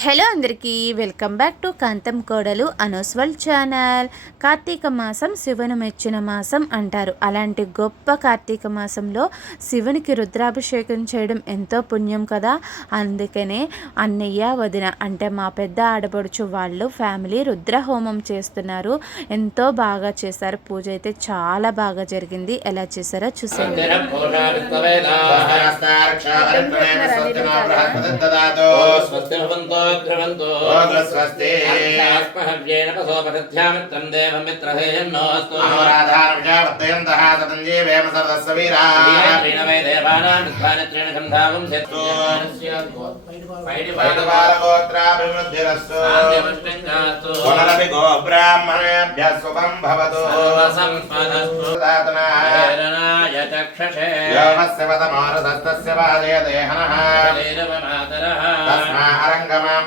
Hello అందరికీ welcome back to కాంతం కోడలు అనోస్వల్ channel. Karthika మాసం శివుని మెచ్చిన మాసం అంటారు. అలాంటి గొప్ప కార్తీక మాసంలో శివునికి రుద్రాభిషేకం చేయడం ఎంతో పుణ్యం కదా. అందుకనే అన్నయ్య వదిన అంటే మా పెద్ద ఆడపడుచు వాళ్ళు ఫ్యామిలీ రుద్ర హోమం చేస్తున్నారు. ఎంతో బాగా చేశారు. పూజ అయితే చాలా బాగా జరిగింది. ఎలా చేశారో చూసేయండి. ధ్రువంతో స్వస్తి ఆత్మహవ్యేన పశోపథ్యామిత్రం దేవమిత్రహేయన్నోస్తు అనురాధారవర్తయంతః సతంజీవేమ సర్వస్వ వీరాः వై దేవానాం విద్వానిత్రేణ గంధావం శత్రు వైదవారగోత్రాభివృద్ధిరస్తు పునరపి గోబ్రాహ్మణేభ్యः శుభం భవతు. దాతనాయ చక్షే వ్యోమస్య తస్మా అరంగమామ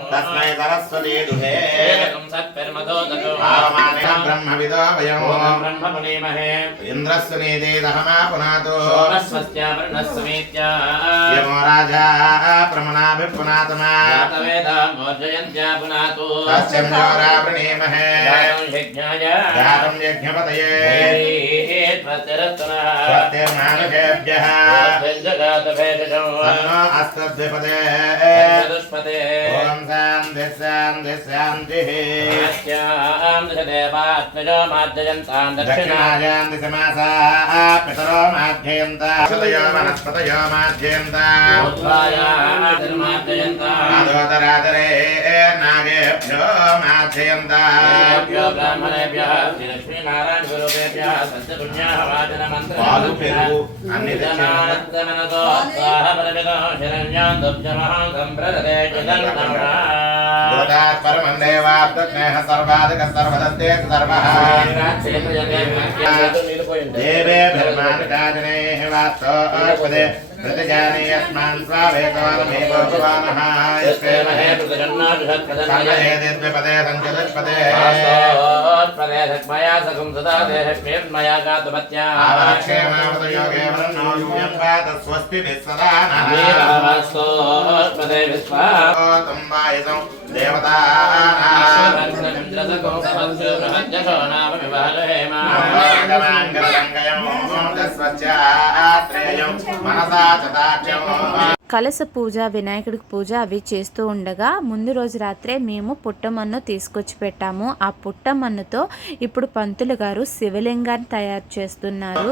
పునీమహే సర్వే సర్వో వేదపుష్పः ब्रह्मविदो वयमो ब्रह्मपुनेमहे इन्द्रस्य नेदेदहमा पुनातो। यमो राजा प्रमणाभिः पुनातमा मोर्जयन्त्या पुनातो। तस्योरा वृणेमहे। यज्ञपतये। स्वस्तिर्मानुषेभ्यः अस्तद्विपदे दुष्पते ॐ शान्तिः शान्तिः शान्तिः జాతం యజ్ఞపతయే స్వస్తిర్మానుషేభ్యः తన్నో అస్తద్విపదే ఓం శాంతి శాంతి శాంతిః దక్షిణాయాంతి సమాసా పితరో మాధ్యయంత సదయో వనస్పతయో మాధ్యయంత అదోదరాదరే నాగేభ్యో మాధ్యయంత పాలు పెరుగు అన్ని భూతాత్ పరమం దేవాప్తస్నేహ సర్వాధిక సర్వదత్తే సర్వః దేవే ధర్మానుజాజనైః వాస్తోపదే ప్రతిజానే యస్మాన్ స్వావేకవానమేవ భవానః. యస్మేమహే సంగహేదిద్విపదే సంచతుష్పదే ఆవరక్షేమావతయోగే వరన్నో యూయం పాత స్వస్తి విస్సదా నః తం వాయుసం దేవతానాం మంగళమంగళం స్వచ్ఛాత్రేయం మనసా చతాక్షం కలస పూజ వినాయకుడికి పూజ అవి చేస్తూ ఉండగా ముందు రోజు రాత్రే మేము పుట్టమన్ను తీసుకొచ్చి పెట్టాము. ఆ పుట్టమన్నుతో ఇప్పుడు పంతులు గారు శివలింగాన్ని తయారు చేస్తున్నారు.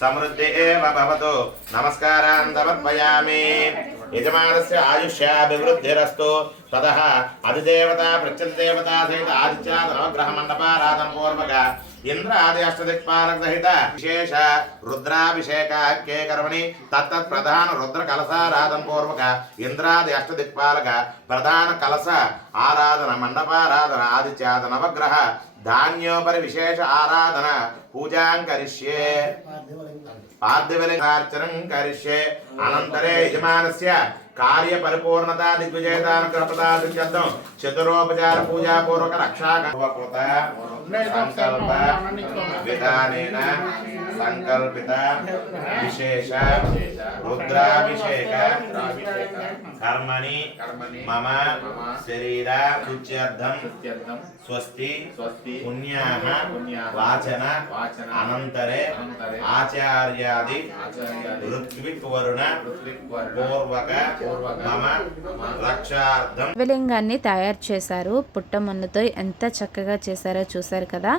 సమృద్ధి ఏవ భవతు. నమస్కారాన్ సమర్పయామి. యజమానస్య ఆయుష్యాభివృద్ధిరస్తు. తదః అధిదేవత సహిత ఆదిత్య నవగ్రహ మండపారాధన పూర్వక ఇంద్ర ఆది అష్టదిక్పాలక విశేష రుద్రాభిషేకాఖ్యే కర్మణి తత్తత్ ప్రధాన రుద్ర కలసారాధన పూర్వక ఇంద్రాది అష్టదిక్పాలక ప్రధాన కలస ఆరాధన మండపారాధన ఆదిత్యాద నవగ్రహ ధాన్యోపరి విశేష ఆరాధన పూజాం కరిష్యే. పార్థివలింగార్చనం కరిష్యే. అనంతరే యజమానస్య కార్య పరిపూర్ణత దిగ్విజయదాన దిగ్విజయదానుగ్రహప్రదార్థం చతురోపచార పూజాపూర్వక రక్షాకృత సంకల్ప విధానేన సంకల్పిత విశేష రుద్రాభిషేక కర్మణి మమ శరీర శుచ్యర్థం స్వస్తి పుణ్యాహ వాచన అనంతరే ఆచార్యాది ఋత్విక్ వరుణ పూర్వక మమ రక్షార్థం శివలింగాన్ని తయారు చేశారు. పుట్టమన్నుతో ఎంత చక్కగా చేశారో. చూశారు కదా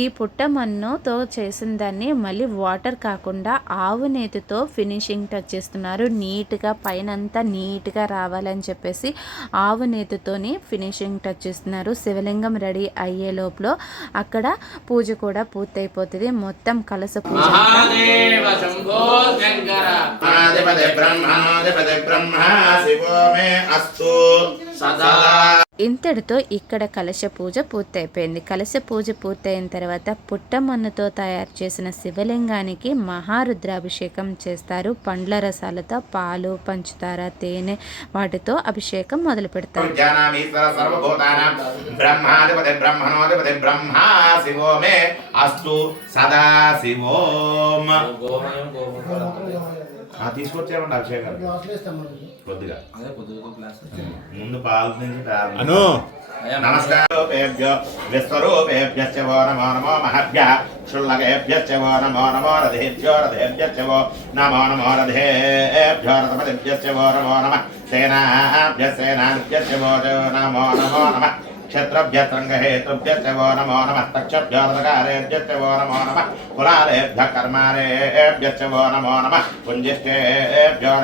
ఈ పుట్టమన్నుతో చేసిన దాన్ని మళ్ళీ వాటర్ కాకుండా ఆవు నేతితో ఫినిషింగ్ టచ్ చేస్తున్నారు. నీట్గా పైన అంతా నీట్గా రావాలని చెప్పేసి ఆవు నేతితోని ఫినిషింగ్ టచ్ ఇస్తున్నారు శివలింగం రెడీ అయ్యే లోపల అక్కడ పూజ కూడా పూర్తయిపోతుంది. మొత్తం కలస పూజ బ్రహ్మ శివో మే అస్తు. సదా ఇంతటితో ఇక్కడ కలశ పూజ పూర్తయిపోయింది. కలశ పూజ పూర్తయిన తర్వాత పుట్టమన్నుతో తయారు చేసిన శివలింగానికి మహారుద్రాభిషేకం చేస్తారు. పండ్ల రసాలతో పాలు పంచుతార. తేనె వాటితో అభిషేకం మొదలు పెడతారు. సదా తీసుకొచ్చామండి అభిషేకాలు. కొద్దిగా. అదే క్లాస్ ముందు పాలు నుంచి అను. నమస్కారోపేభ్యో విశ్వరూపేభ్యశ్చ వో నమో నమో మహభ్య. క్షుల్లకేభ్యశ్చ వో నమో నమో రథేభ్యో రథేభ్యశ్చ వో నమో నమో రథేభ్యో రథపతిభ్యశ్చ వో నమో నమ. సేనాభ్య సేనాభ్యశ్చ వో నమో నమో నమ. క్షత్రభ్యత్రంగహేతుభ్యో నమో నమ నమో నమ కులాలేభ్య కర్మారేభ్యో నమో నమ పుంజిష్టేభ్యో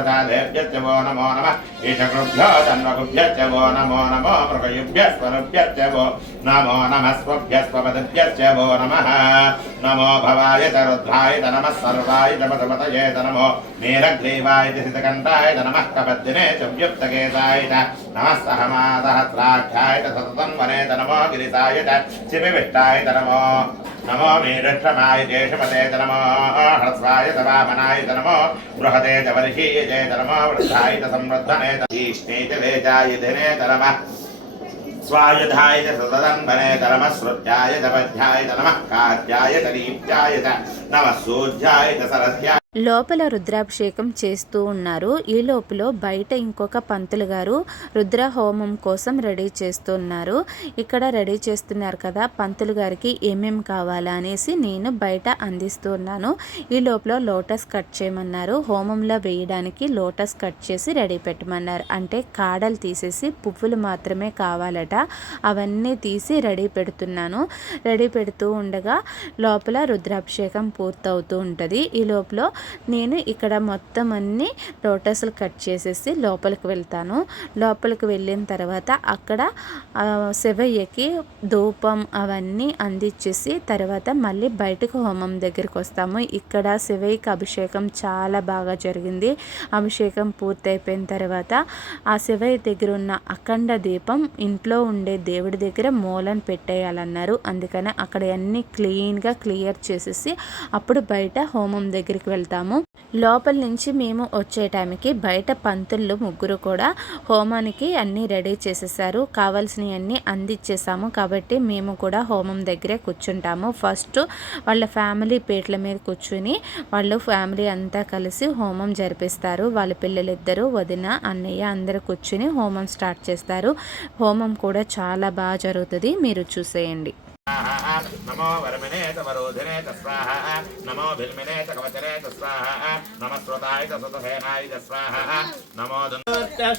నమో నమ ఈశకృభ్యో తన్వకుభ్యశ్చ నమో నమో మృగయుభ్యస్వరుభ్యశ్చ వో నమో నమస్వభ్యస్వపదభ్యశ్చ వో నమః నమో భవాయ చ రుద్రాయ సర్వాయ చ నమో నీరగ్రీవాయ చ శితకంఠాయ నమః కపద్దినే చ వ్యుక్తకేశాయ చ నమः సతతం వనే చ నమో గిరిసాయ చ శివివిష్టాయ చ నమో నమో మీరక్షమాయ కేశపతే చ నమో హ్రస్వాయ చ వామనాయ చ నమో బృహతే చ వర్షీయ చ నమో వృద్ధాయ చ సంవృద్ధనే చ ఈష్ణే చ వేచాయ దినే చ నమః स्वायुधाय च सतदन्वने च नमः श्रुत्याय च पद्याय च नमः कार्याय च दीप्त्याय च नमः सूर्याय च सरस्याय లోపల రుద్రాభిషేకం చేస్తూ ఉన్నారు. ఈ లోపల బయట ఇంకొక పంతులు గారు రుద్ర హోమం కోసం రెడీ చేస్తున్నారు. ఇక్కడ రెడీ చేస్తున్నారు కదా పంతులు గారికి ఏమేం కావాలా అనేసి నేను బయట అందిస్తున్నాను ఈ లోపల లోటస్ కట్ చేయమన్నారు. హోమంలో వేయడానికి లోటస్ కట్ చేసి రెడీ పెట్టమన్నారు. అంటే కాడలు తీసేసి పువ్వులు మాత్రమే కావాలట. అవన్నీ తీసి రెడీ పెడుతున్నాను. రెడీ పెడుతూ ఉండగా లోపల రుద్రాభిషేకం పూర్తవుతూ ఉంటుంది. ఈ లోపల నేను ఇక్కడ మొత్తం అన్ని లోటస్లు కట్ చేసేసి లోపలికి వెళ్తాను. లోపలికి వెళ్ళిన తర్వాత అక్కడ శివయ్యకి ధూపం అవన్నీ అందించేసి తర్వాత మళ్ళీ బయటకు హోమం దగ్గరికి వస్తాము. ఇక్కడ శివయ్యకి అభిషేకం చాలా బాగా జరిగింది. అభిషేకం పూర్తయిపోయిన తర్వాత ఆ శివయ్య దగ్గర ఉన్న అఖండ దీపం ఇంట్లో ఉండే దేవుడి దగ్గర మూలను పెట్టేయాలన్నారు. అందుకని అక్కడ అన్నీ క్లీన్గా క్లియర్ చేసేసి అప్పుడు బయట హోమం దగ్గరికి వెళ్తాను వెళ్తాము లోపల నుంచి మేము వచ్చే టైంకి బయట పంతులు ముగ్గురు కూడా హోమానికి అన్నీ రెడీ చేసేసారు. కావాల్సినవి అన్నీ అందించేసాము కాబట్టి మేము కూడా హోమం దగ్గరే కూర్చుంటాము. ఫస్ట్ వాళ్ళ ఫ్యామిలీ పీటల మీద కూర్చుని వాళ్ళు ఫ్యామిలీ అంతా కలిసి హోమం జరిపిస్తారు. వాళ్ళ పిల్లలిద్దరూ వదిన అన్నయ్య అందరూ కూర్చుని హోమం స్టార్ట్ చేస్తారు. హోమం కూడా చాలా బాగా జరుగుతుంది. మీరు చూసేయండి. నమో వరమినేత వరోధినేత స్వాహ నమో భిల్మినేత కవచనేత స్వాహ నమ శ్రోతాయ సుతసేనాయ స్వాహ నమో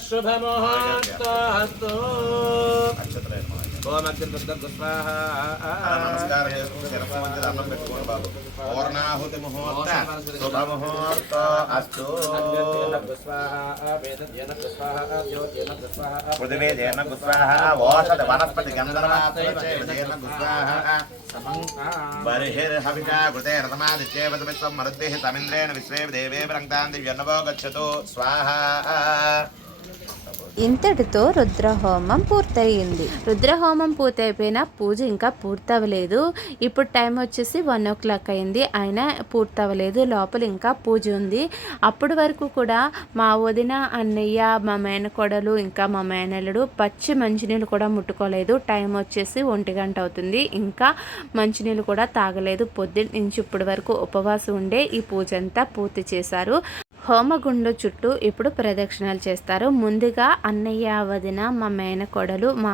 శుభమోహస్తు నక్షత్ర ఓం అగ్నిదుర్గ స్వాహ నమస్కారం చేసుకుని శిరస్సు మధ్య అన్నం పెట్టుకోండి బాబు పౌర్ణాహుతి ముహూర్త శుభ ముహూర్త అస్తు పృథివీ జైన గుస్వాహ ఓషధ వనస్పతి గంధర్వాతైన విశ్వే దేవే ప్రంక్తాం దివ్యన్నవో గచ్చతు స్వాహ ఇంతటితో రుద్రహోమం పూర్తయింది. రుద్రహోమం పూర్తయిపోయిన పూజ ఇంకా పూర్తవలేదు. ఇప్పుడు టైం వచ్చేసి వన్ ఓ క్లాక్ అయింది. అయినా పూర్తవలేదు. లోపల ఇంకా పూజ ఉంది. అప్పటి వరకు కూడా మా వదిన అన్నయ్య మా మేనకోడలు ఇంకా మా మేనల్లుడు పచ్చి మంచినీళ్ళు కూడా ముట్టుకోలేదు. టైం వచ్చేసి ఒంటి గంట అవుతుంది. ఇంకా మంచినీళ్ళు కూడా తాగలేదు. పొద్దున్న నుంచి ఇప్పటి వరకు ఉపవాసం ఉండే ఈ పూజ అంతా పూర్తి చేశారు. హోమగుండు చుట్టూ ఇప్పుడు ప్రదక్షిణలు చేస్తారు. ముందుగా అన్నయ్య వదిన మా మేనకోడలు మా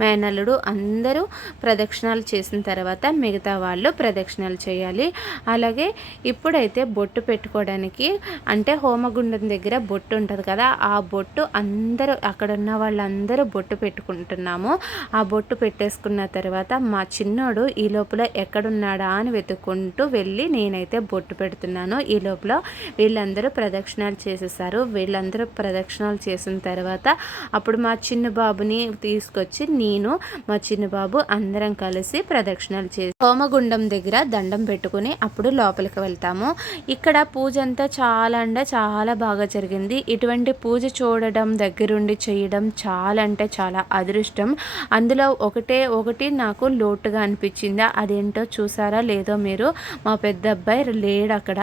మేనల్లుడు అందరూ ప్రదక్షిణాలు చేసిన తర్వాత మిగతా వాళ్ళు ప్రదక్షిణలు చేయాలి. అలాగే ఇప్పుడైతే బొట్టు పెట్టుకోవడానికి అంటే హోమగుండం దగ్గర బొట్టు ఉంటుంది కదా ఆ బొట్టు అందరూ అక్కడ ఉన్న వాళ్ళందరూ బొట్టు పెట్టుకుంటున్నాము. ఆ బొట్టు పెట్టేసుకున్న తర్వాత మా చిన్నోడు ఈ లోపల ఎక్కడున్నాడా అని వెతుక్కుంటూ వెళ్ళి నేనైతే బొట్టు పెడుతున్నాను. ఈ లోపల వీళ్ళందరూ ప్రదక్షిణాలు చేసేసారు. వీళ్ళందరూ ప్రదక్షిణాలు చేసిన తర్వాత అప్పుడు మా చిన్న బాబుని తీసుకొచ్చి నేను మా చిన్న బాబు అందరం కలిసి ప్రదక్షిణాలు చేసి హోమగుండం దగ్గర దండం పెట్టుకుని అప్పుడు లోపలికి వెళ్తాము. ఇక్కడ పూజ అంతా చాలా అంటే చాలా బాగా జరిగింది. ఇటువంటి పూజ చూడడం దగ్గరుండి చేయడం చాలా అంటే చాలా అదృష్టం. అందులో ఒకటే ఒకటి నాకు లోటుగా అనిపించింది. అదేంటో చూసారా? లేదో మీరు? మా పెద్ద అబ్బాయి లేడు అక్కడ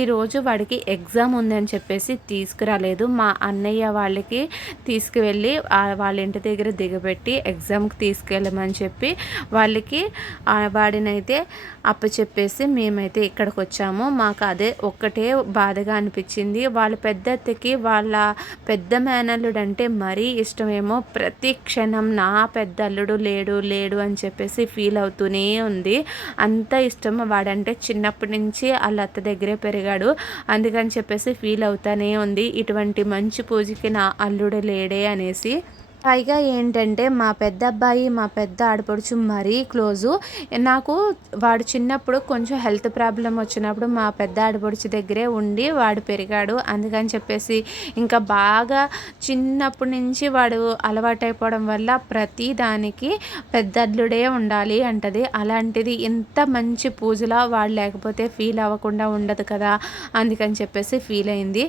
ఈరోజు వాడికి ఎగ్జామ్ ఉందని చెప్పేసి తీసుకురాలేదు. మా అన్నయ్య వాళ్ళకి తీసుకువెళ్ళి వాళ్ళ ఇంటి దగ్గర దిగబెట్టి ఎగ్జామ్కి తీసుకెళ్ళమని చెప్పి వాళ్ళకి వాడినైతే అప్పచెప్పేసి మేమైతే ఇక్కడికి వచ్చాము. మాకు అదే ఒక్కటే బాధగా అనిపించింది. వాళ్ళ పెద్ద అత్తకి వాళ్ళ పెద్ద మేనల్లుడు అంటే మరీ ఇష్టమేమో. ప్రతి క్షణం నా పెద్ద అల్లుడు లేడు లేడు అని చెప్పేసి ఫీల్ అవుతూనే ఉంది. అంత ఇష్టం వాడంటే చిన్నప్పటి నుంచి వాళ్ళ అత్త దగ్గరే పెరిగాడు. అందుకని చెప్పేసి ఫీల్ అవుతానే ఉంది. ఇటువంటి మంచి పూజకి నా అల్లుడు లేడే అనేసి పైగా ఏంటంటే మా పెద్ద అబ్బాయి మా పెద్ద ఆడపడుచు మరీ క్లోజు. నాకు వాడు చిన్నప్పుడు కొంచెం హెల్త్ ప్రాబ్లం వచ్చినప్పుడు మా పెద్ద ఆడపడుచు దగ్గరే ఉండి వాడు పెరిగాడు. అందుకని చెప్పేసి ఇంకా బాగా చిన్నప్పటి నుంచి వాడు అలవాటైపోవడం వల్ల ప్రతి దానికి పెద్దల్లుడే ఉండాలి అంటది. అలాంటిది ఇంత మంచి పూజలా వాడు లేకపోతే ఫీల్ అవ్వకుండా ఉండదు కదా అందుకని చెప్పేసి ఫీల్ అయింది.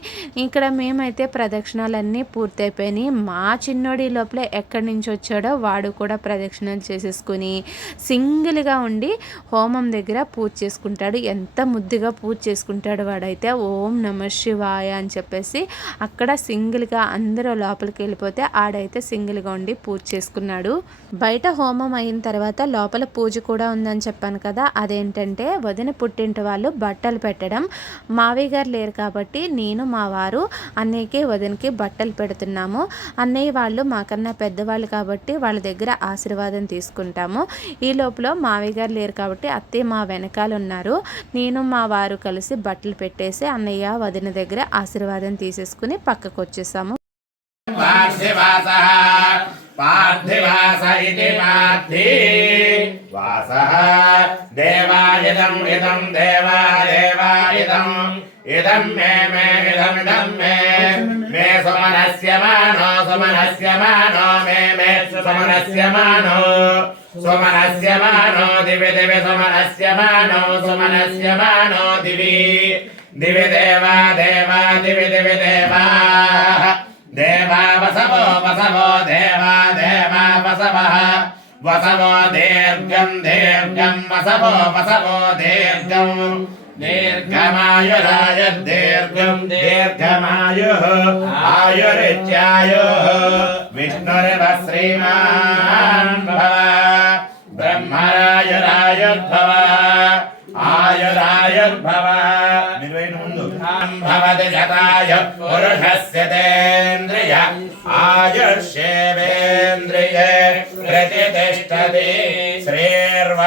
ఇక్కడ మేమైతే ప్రదక్షిణాలన్నీ పూర్తయిపోయినాయి. మా చిన్నోడిలో లోపల ఎక్కడి నుంచి వచ్చాడో వాడు కూడా ప్రదక్షిణలు చేసేసుకుని సింగిల్గా ఉండి హోమం దగ్గర పూజ చేసుకుంటాడు. ఎంత ముద్దుగా పూజ చేసుకుంటాడు వాడైతే. ఓం నమ శివాయ అని చెప్పేసి అక్కడ సింగిల్గా అందరూ లోపలికి వెళ్ళిపోతే ఆడైతే సింగిల్గా ఉండి పూజ చేసుకున్నాడు. బయట హోమం అయిన తర్వాత లోపల పూజ కూడా ఉందని చెప్పాను కదా. అదేంటంటే వదిన పుట్టింటి వాళ్ళు బట్టలు పెట్టడం. మావయ్య గారు లేరు కాబట్టి నేను మా వారు అన్నయ్యకి వదినకి బట్టలు పెడుతున్నాము. అన్నయ్య వాళ్ళు మా మాకన్నా పెద్దవాళ్ళు కాబట్టి వాళ్ళ దగ్గర ఆశీర్వాదం తీసుకుంటాము. ఈ లోపల మావయ్య గారు లేరు కాబట్టి అత్తయ్య మా వెనకాల ఉన్నారు. నేను మా వారు కలిసి బట్టలు పెట్టేసి అన్నయ్య వదిన దగ్గర ఆశీర్వాదం తీసేసుకుని పక్కకు వచ్చేసాము పార్థివాస పార్థి. ఇదం ఇదం మే మే ఇదమిదం మే మే సుమనస్య మానో సుమనస్య మానో మే మే సుమనస్య మానో. సుమనస్య మానో దివి దివి సుమనస్య మానో సుమనస్య మానో దివి. దివి దేవా దేవా దివి దివి దేవా. దేవా వసవో వసవో దేవా దేవా వసవః. వసవో దీర్ఘం దీర్ఘం వసవో వసవో దీర్ఘం. దీర్ఘమాయురాయ దీర్ఘం దీర్ఘమాయుః ఆయురిత్యాయుః విష్ణురివ శ్రీమాన్ భవ బ్రహ్మరాయురాయుర్భవ ఆయురాయుర్భవ నిర్వైన ముందు భవతి శతాయ పురుషస్య తేంద్రియ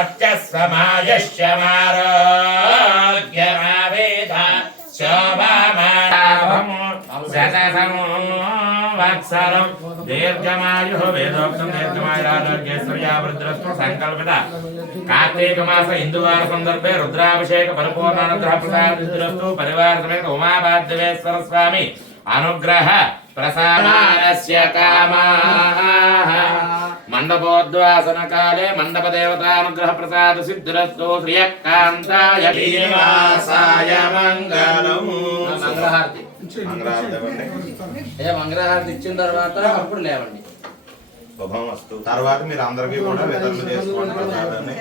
ఆయుష్యేవేంద్రియే ప్రతిష్టతి శ్రీర్వచ్చస్వమాయుష్యమారోగ్యమావేద శోభామాలాభం శతసంవత్సరం దీర్ఘమాయు వేదోక్తం దీర్ఘమాయురారోగ్యేశ్వర్యా వృద్రస్తు సంకల్పిత కార్తీక మాస హిందువార సందర్భే రుద్రాభిషేక పరిపూర్ణానుగ్రహ ప్రసాదిద్రస్తు పరివార సమేత ఉమాపాద్యవేశ్వర స్వామి అనుగ్రహ ప్రసాదానస్య మండపోద్వాసన కాలే మండప దేవతానుగ్రహ ప్రసాద సిద్ధిరస్తు శ్రియకాంతాయ శ్రీనివాసాయ మంగళం మంగళహారతి ఏ మంగళహారతి ఇచ్చిన తర్వాత అప్పుడు లేవండి. తర్వాత మీరు అందరికీ కూడా వితరణ చేసుకోండి ప్రసాదాన్ని.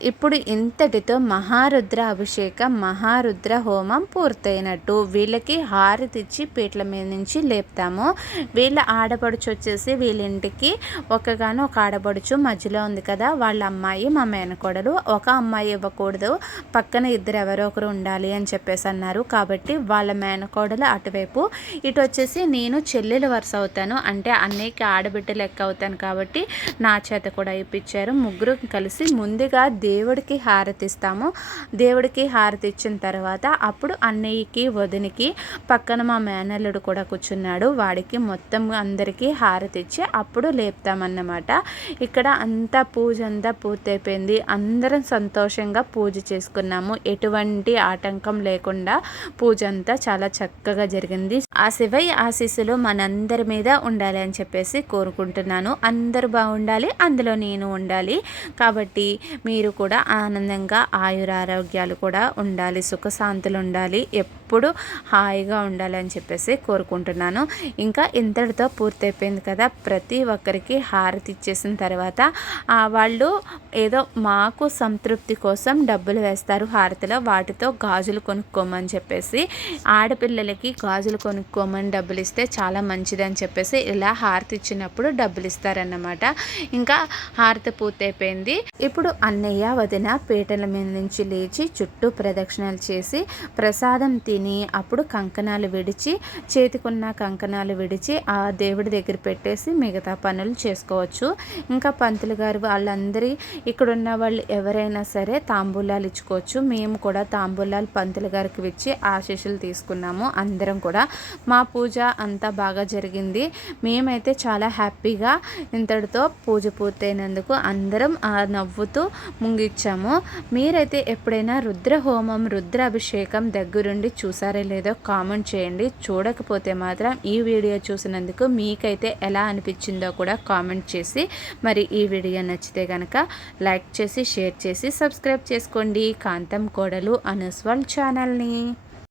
ఇప్పుడు ఇంతటితో మహారుద్ర అభిషేకం మహారుద్ర హోమం పూర్తయినట్టు. వీళ్ళకి హారతిచ్చి పీటల మీద నుంచి లేపుతాము. వీళ్ళ ఆడపడుచు వచ్చేసి వీళ్ళింటికి ఒకగాను ఒక ఆడపడుచు మధ్యలో ఉంది కదా వాళ్ళ అమ్మాయి మా మేనకోడలు. ఒక అమ్మాయి ఇవ్వకూడదు పక్కన ఇద్దరు ఎవరో ఒకరు ఉండాలి అని చెప్పేసి అన్నారు. కాబట్టి వాళ్ళ మేనకోడలు అటువైపు ఇటు వచ్చేసి నేను చెల్లెలు వరుస అవుతాను. అంటే అన్నయ్యకి ఆడబిడ్డ లెక్క అవుతాను కాబట్టి నా చేత కూడా ఇప్పించారు. ముగ్గురు కలిసి ముందుగా దేవుడికి హారతిస్తాము. దేవుడికి హారతి ఇచ్చిన తర్వాత అప్పుడు అన్నయ్యకి వదినికి పక్కన మా మేనల్లుడు కూడా కూర్చున్నాడు. వాడికి మొత్తం అందరికీ హారతి ఇచ్చి అప్పుడు లేపుతామన్నమాట. ఇక్కడ అంతా పూజ అంతా పూర్తయిపోయింది. అందరం సంతోషంగా పూజ చేసుకున్నాము. ఎటువంటి ఆటంకం లేకుండా పూజ అంతా చాలా చక్కగా జరిగింది. ఆ శివయ్య ఆశీస్సులు మనందరి మీద ఉండాలి అని చెప్పేసి కోరుకుంటున్నాను. అందరూ బాగుండాలి అందులో నేను ఉండాలి. కాబట్టి మీరు కూడా ఆనందంగా ఆయురారోగ్యాలు కూడా ఉండాలి సుఖశాంతులు ఉండాలి ఎప్పుడు హాయిగా ఉండాలని చెప్పేసి కోరుకుంటున్నాను. ఇంకా ఇంతటితో పూర్తయిపోయింది కదా. ప్రతి ఒక్కరికి హారతి ఇచ్చేసిన తర్వాత వాళ్ళు ఏదో మాకు సంతృప్తి కోసం డబ్బులు వేస్తారు హారతిలో వాటితో గాజులు కొనుక్కోమని చెప్పేసి ఆడపిల్లలకి గాజులు కొనుక్కోమని డబ్బులు ఇస్తే చాలా మంచిదని చెప్పేసి ఇలా హారతి ఇచ్చినప్పుడు డబ్బులు ఇస్తారన్నమాట. ఇంకా హారతి పూర్తయిపోయింది. ఇప్పుడు అన్నయ్య వదిన పీటల మీద నుంచి లేచి చుట్టూ ప్రదక్షిణలు చేసి ప్రసాదం తీ తిని అప్పుడు కంకణాలు విడిచి చేతికున్న కంకణాలు విడిచి ఆ దేవుడి దగ్గర పెట్టేసి మిగతా పనులు చేసుకోవచ్చు. ఇంకా పంతులు గారు వాళ్ళందరి ఇక్కడ ఉన్న వాళ్ళు ఎవరైనా సరే తాంబూలాలు ఇచ్చుకోవచ్చు. మేము కూడా తాంబూలాలు పంతులు గారికి ఇచ్చి ఆశీస్సులు తీసుకున్నాము. అందరం కూడా మా పూజ అంతా బాగా జరిగింది. మేమైతే చాలా హ్యాపీగా ఇంతటితో పూజ పూర్తయినందుకు అందరం ఆ నవ్వుతూ ముంగిచ్చాము. మీరైతే ఎప్పుడైనా రుద్ర హోమం రుద్ర అభిషేకం దగ్గరుండి చూసారో లేదో కామెంట్ చేయండి. చూడకపోతే మాత్రం ఈ వీడియో చూసినందుకు మీకైతే ఎలా అనిపించిందో కూడా కామెంట్ చేసి మరి ఈ వీడియో నచ్చితే కనుక లైక్ చేసి షేర్ చేసి సబ్స్క్రైబ్ చేసుకోండి. కాంతం కోడలు అనస్వాల్ ఛానల్ని.